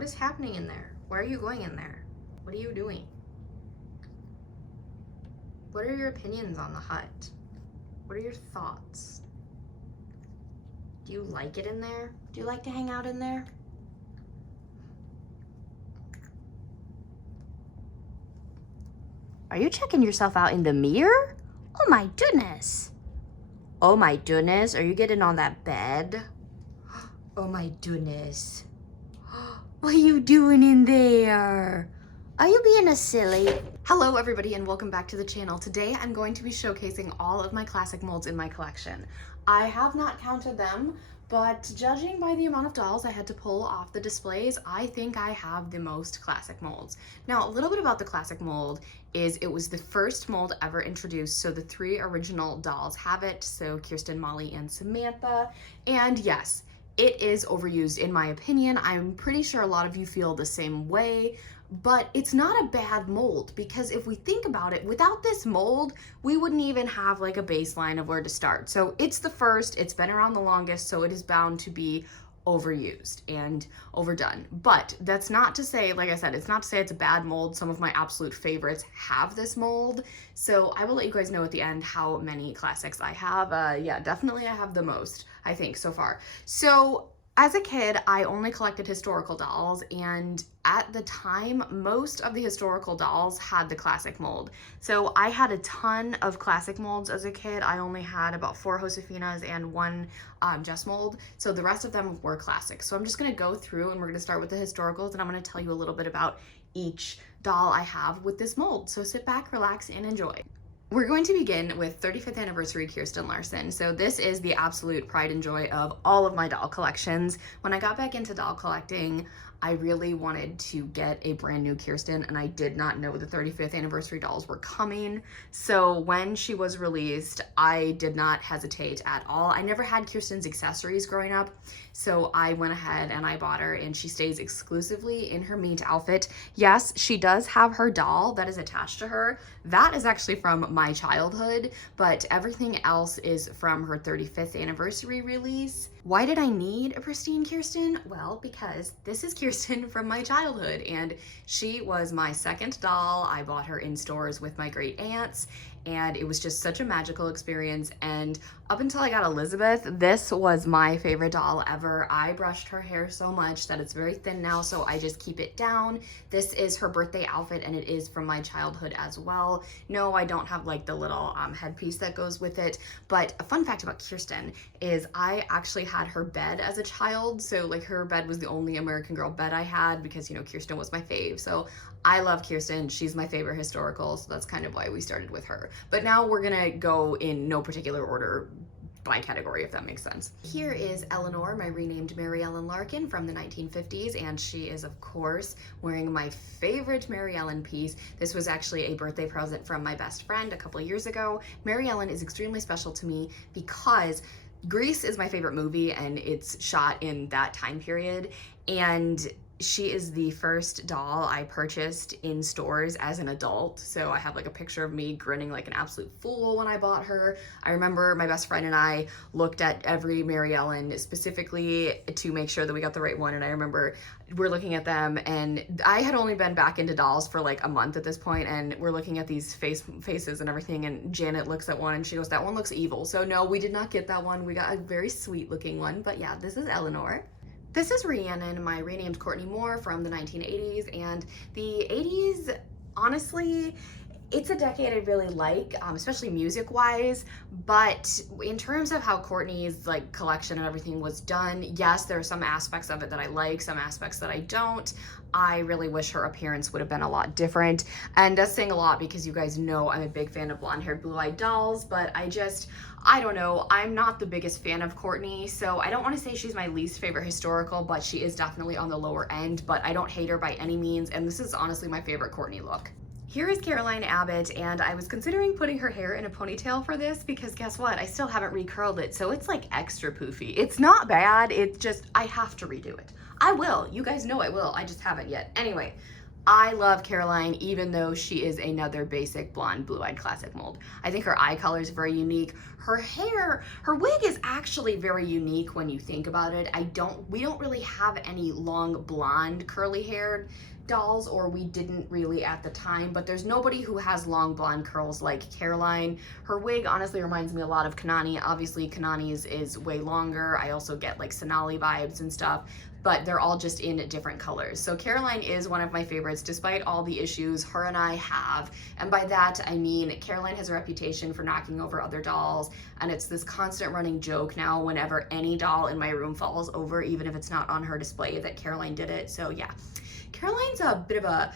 What is happening in there? Why are you going in there? What are you doing? What are your opinions on the hut? What are your thoughts? Do you like it in there? Do you like to hang out in there? Are you checking yourself out in the mirror? Oh my goodness. Oh my goodness, are you getting on that bed? Oh my goodness. What are you doing in there? Are you being a silly? Hello everybody and welcome back to the channel. Today I'm going to be showcasing all of my classic molds in my collection. I have not counted them, but judging by the amount of dolls I had to pull off the displays, I think I have the most classic molds. Now, a little bit about the classic mold is it was the first mold ever introduced, so the three original dolls have it, so Kirsten, Molly, and Samantha. And yes, it is overused in my opinion. I'm pretty sure a lot of you feel the same way, but it's not a bad mold because if we think about it, without this mold, we wouldn't even have like a baseline of where to start. So it's the first, it's been around the longest, so it is bound to be overused and overdone. But that's not to say, like I said, it's not to say it's a bad mold. Some of my absolute favorites have this mold. So I will let you guys know at the end how many classics I have. Yeah, definitely I have the most, I think, so far. So as a kid, I only collected historical dolls, and at the time, most of the historical dolls had the classic mold. So I had a ton of classic molds as a kid. I only had about 4 Josefinas and 1 Jess mold. So the rest of them were classic. So I'm just gonna go through and we're gonna start with the historicals, and I'm gonna tell you a little bit about each doll I have with this mold. So sit back, relax, and enjoy. We're going to begin with 35th anniversary Kirsten Larsen. So this is the absolute pride and joy of all of my doll collections. When I got back into doll collecting, I really wanted to get a brand new Kirsten, and I did not know the 35th anniversary dolls were coming. So when she was released, I did not hesitate at all. I never had Kirsten's accessories growing up, so I went ahead and I bought her, and she stays exclusively in her meet outfit. Yes, she does have her doll that is attached to her. That is actually from my childhood, but everything else is from her 35th anniversary release. Why did I need a pristine Kirsten? Well, because this is Kirsten from my childhood, and she was my second doll. I bought her in stores with my great aunts, and it was just such a magical experience. And up until I got Elizabeth, this was my favorite doll ever. I brushed her hair so much that it's very thin now, so I just keep it down. This is her birthday outfit, and it is from my childhood as well. No, I don't have like the little headpiece that goes with it, but a fun fact about Kirsten is I actually had her bed as a child. So like her bed was the only American Girl bed I had because, you know, Kirsten was my fave. So I love Kirsten. She's my favorite historical, so that's kind of why we started with her. But now we're gonna go in no particular order by category, if that makes sense. Here is Eleanor, my renamed Mary Ellen Larkin from the 1950s, and she is of course wearing my favorite Mary Ellen piece. This was actually a birthday present from my best friend a couple of years ago. Mary Ellen is extremely special to me because Grease is my favorite movie, and it's shot in that time period, and she is the first doll I purchased in stores as an adult. So I have like a picture of me grinning like an absolute fool when I bought her. I remember my best friend and I looked at every Mary Ellen specifically to make sure that we got the right one. And I remember we're looking at them, and I had only been back into dolls for like a month at this point, and we're looking at these faces and everything, and Janet looks at one and she goes, "That one looks evil." So no, we did not get that one. We got a very sweet looking one, but yeah, this is Eleanor. This is Rhiannon, my renamed Courtney Moore from the 1980s, and the 80s, honestly, it's a decade I really like, especially music-wise, but in terms of how Courtney's like collection and everything was done, yes, there are some aspects of it that I like, some aspects that I don't. I really wish her appearance would have been a lot different, and that's saying a lot because you guys know I'm a big fan of blonde-haired, blue-eyed dolls, but I don't know, I'm not the biggest fan of Courtney, so I don't want to say she's my least favorite historical, but she is definitely on the lower end, but I don't hate her by any means, and this is honestly my favorite Courtney look. Here is Caroline Abbott, and I was considering putting her hair in a ponytail for this because guess what? I still haven't recurled it, so it's like extra poofy. It's not bad, it's just, I have to redo it. I will, you guys know I will, I just haven't yet. Anyway, I love Caroline, even though she is another basic blonde, blue-eyed classic mold. I think her eye color is very unique. Her hair, her wig is actually very unique when you think about it. We don't really have any long blonde curly haired dolls, or we didn't really at the time, but there's nobody who has long blonde curls like Caroline. Her wig honestly reminds me a lot of Kanani. Obviously Kanani's is way longer. I also get like Sonali vibes and stuff, but they're all just in different colors. So Caroline is one of my favorites despite all the issues her and I have. And by that, I mean Caroline has a reputation for knocking over other dolls, and it's this constant running joke now whenever any doll in my room falls over, even if it's not on her display, that Caroline did it. So yeah, Caroline's a bit of a,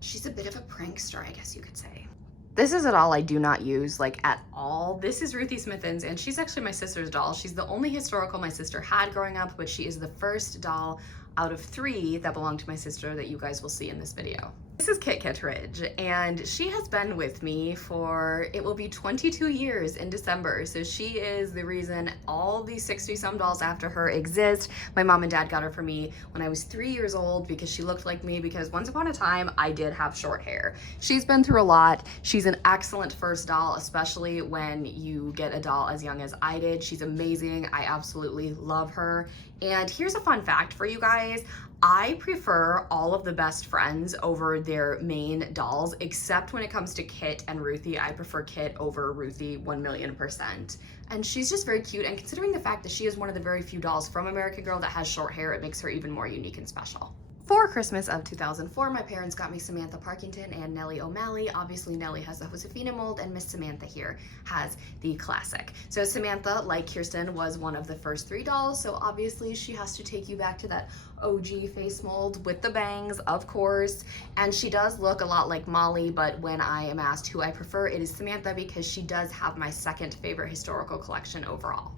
she's a bit of a prankster, I guess you could say. This is a doll I do not use, like, at all. This is Ruthie Smith's, and she's actually my sister's doll. She's the only historical my sister had growing up, but she is the first doll out of 3 that belonged to my sister that you guys will see in this video. This is Kit Kittredge, and she has been with me for, it will be 22 years in December. So she is the reason all these 60-some dolls after her exist. My mom and dad got her for me when I was 3 years old because she looked like me, because once upon a time I did have short hair. She's been through a lot. She's an excellent first doll, especially when you get a doll as young as I did. She's amazing. I absolutely love her. And here's a fun fact for you guys. I prefer all of the best friends over their main dolls, except when it comes to Kit and Ruthie. I prefer Kit over Ruthie 1,000,000%. And she's just very cute, and considering the fact that she is one of the very few dolls from American Girl that has short hair, it makes her even more unique and special. For Christmas of 2004, my parents got me Samantha Parkington and Nellie O'Malley. Obviously, Nellie has the Josefina mold, and Miss Samantha here has the classic. So Samantha, like Kirsten, was one of the first 3 dolls, so obviously she has to take you back to that OG face mold with the bangs, of course. And she does look a lot like Molly, but when I am asked who I prefer, it is Samantha, because she does have my second favorite historical collection overall.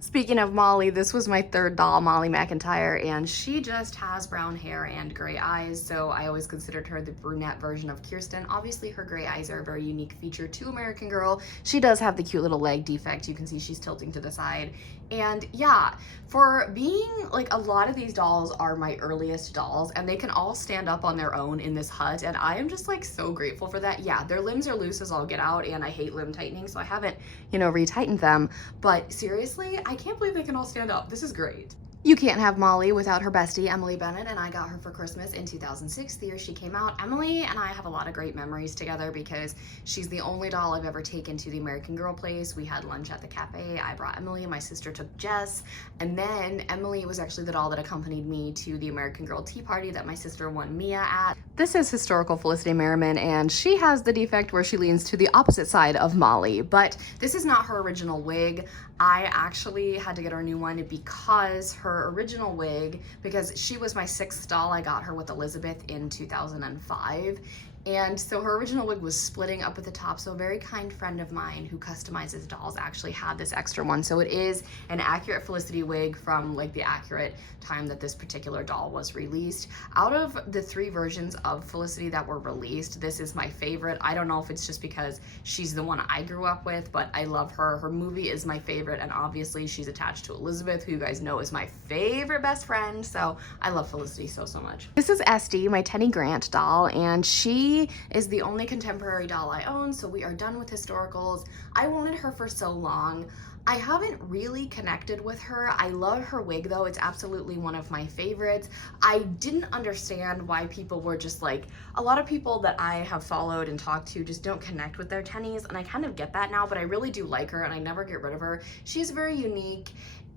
Speaking of Molly, this was my 3rd doll, Molly Mcintyre, and she just has brown hair and gray eyes, so I always considered her the brunette version of Kirsten. Obviously, her gray eyes are a very unique feature to American Girl. She does have the cute little leg defect. You can see she's tilting to the side. And yeah, for being, like, a lot of these dolls are my earliest dolls, and they can all stand up on their own in this hut, and I am just, like, so grateful for that. Yeah, their limbs are loose as all get out, and I hate limb tightening, so I haven't, you know, retightened them. But seriously, I can't believe they can all stand up. This is great. You can't have Molly without her bestie, Emily Bennett, and I got her for Christmas in 2006, the year she came out. Emily and I have a lot of great memories together because she's the only doll I've ever taken to the American Girl place. We had lunch at the cafe. I brought Emily, my sister took Jess, and then Emily was actually the doll that accompanied me to the American Girl tea party that my sister won Mia at. This is historical Felicity Merriman, and she has the defect where she leans to the opposite side of Molly, but this is not her original wig. I actually had to get her a new one because her original wig, because she was my 6th doll, I got her with Elizabeth in 2005. And so her original wig was splitting up at the top, so a very kind friend of mine who customizes dolls actually had this extra one. So it is an accurate Felicity wig from like the accurate time that this particular doll was released. Out of the 3 versions of Felicity that were released, this is my favorite. I don't know if it's just because she's the one I grew up with, but I love her. Her movie is my favorite, and obviously she's attached to Elizabeth, who you guys know is my favorite best friend, so I love Felicity so much. This is Esty, my Tenny Grant doll, and she is the only contemporary doll I own, so we are done with historicals. I wanted her for so long. I haven't really connected with her. I love her wig though. It's absolutely one of my favorites. I didn't understand why people were just like, a lot of people that I have followed and talked to just don't connect with their tennies, and I kind of get that now, but I really do like her and I never get rid of her. She's very unique,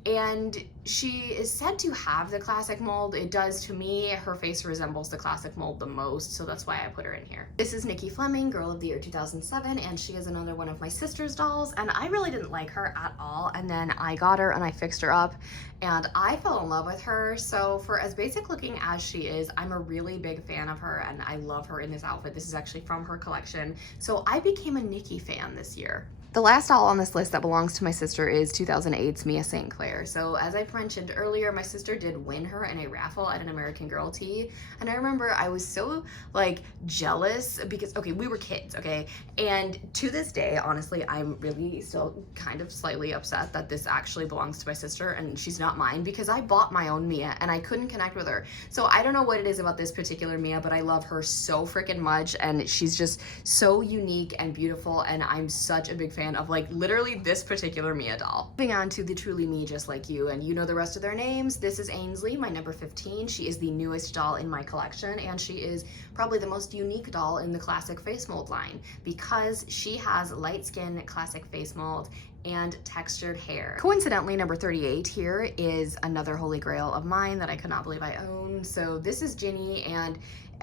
and she is said to have the classic mold. It does to me. Her face resembles the classic mold the most, so that's why I put her in here. This is Nikki Fleming, Girl of the Year 2007, and she is another one of my sister's dolls, and I really didn't like her at all, and then I got her and I fixed her up, and I fell in love with her. So for as basic looking as she is, I'm a really big fan of her, and I love her in this outfit. This is actually from her collection, so I became a Nikki fan this year. The last doll on this list that belongs to my sister is 2008's Mia St. Clair. So as I mentioned earlier, my sister did win her in a raffle at an American Girl Tea. And I remember I was so like jealous because, okay, we were kids, okay? And to this day, honestly, I'm really still kind of slightly upset that this actually belongs to my sister and she's not mine because I bought my own Mia and I couldn't connect with her. So I don't know what it is about this particular Mia, but I love her so freaking much and she's just so unique and beautiful and I'm such a big fan of like literally this particular Mia doll. Moving on to the Truly Me Just Like You, and you know the rest of their names. This is Ainsley, my number 15. She is the newest doll in my collection and she is probably the most unique doll in the classic face mold line because she has light skin, classic face mold, and textured hair. Coincidentally, number 38 here is another holy grail of mine that I could not believe I own. So this is Ginny, and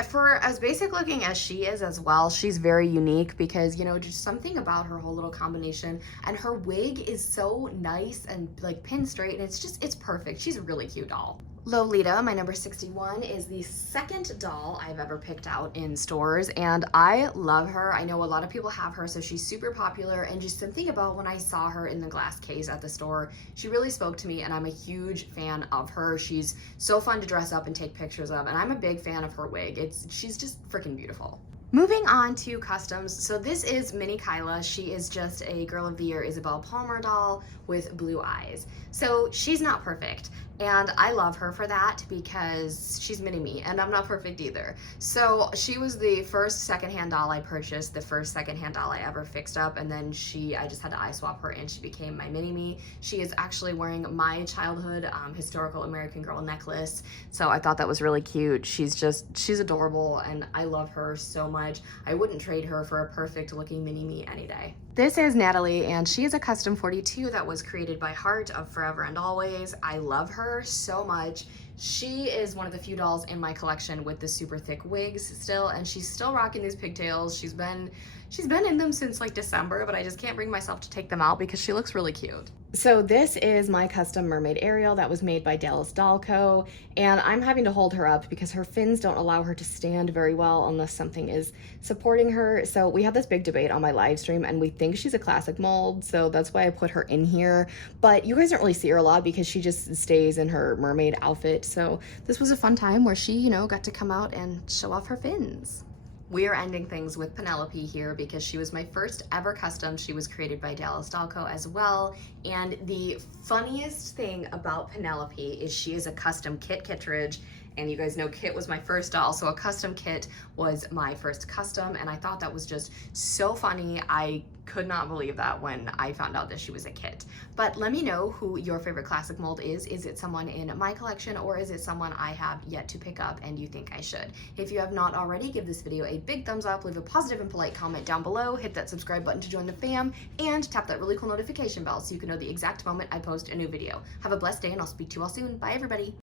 for as basic looking as she is as well, she's very unique because, you know, just something about her whole little combination, and her wig is so nice and like pin straight, and it's perfect. She's a really cute doll. Lolita, my number 61, is the second doll I've ever picked out in stores, and I love her. I know a lot of people have her, so she's super popular, and just something about when I saw her in the glass case at the store, she really spoke to me, and I'm a huge fan of her. She's so fun to dress up and take pictures of, and I'm a big fan of her wig. She's just freaking beautiful. Moving on to customs, so this is Mini Kyla. She is just a Girl of the Year Isabel Palmer doll with blue eyes. So she's not perfect, and I love her for that because she's mini me, and I'm not perfect either. So she was the first secondhand doll I purchased, the first secondhand doll I ever fixed up, and then I just had to eye swap her and she became my mini me. She is actually wearing my childhood historical American Girl necklace, so I thought that was really cute. She's adorable, and I love her so much. I wouldn't trade her for a perfect looking mini me any day. This is Natalie, and she is a custom 42 that was created by Heart of Forever and Always. I love her so much. She is one of the few dolls in my collection with the super thick wigs still, and she's still rocking these pigtails. She's been in them since like December, but I just can't bring myself to take them out because she looks really cute. So this is my custom Mermaid Ariel that was made by Dallas Doll Co. And I'm having to hold her up because her fins don't allow her to stand very well unless something is supporting her. So we had this big debate on my live stream and we think she's a classic mold. So that's why I put her in here. But you guys don't really see her a lot because she just stays in her mermaid outfit. So this was a fun time where she, you know, got to come out and show off her fins. We are ending things with Penelope here because she was my first ever custom. She was created by Dallas Doll Co. as well. And the funniest thing about Penelope is she is a custom kit kittredge. And you guys know Kit was my first doll, so a custom kit was my first custom, and I thought that was just so funny. I could not believe that when I found out that she was a kit. But let me know who your favorite classic mold is. Is it someone in my collection, or is it someone I have yet to pick up and you think I should? If you have not already, give this video a big thumbs up, leave a positive and polite comment down below, hit that subscribe button to join the fam, and tap that really cool notification bell so you can know the exact moment I post a new video. Have a blessed day, and I'll speak to you all soon. Bye, everybody.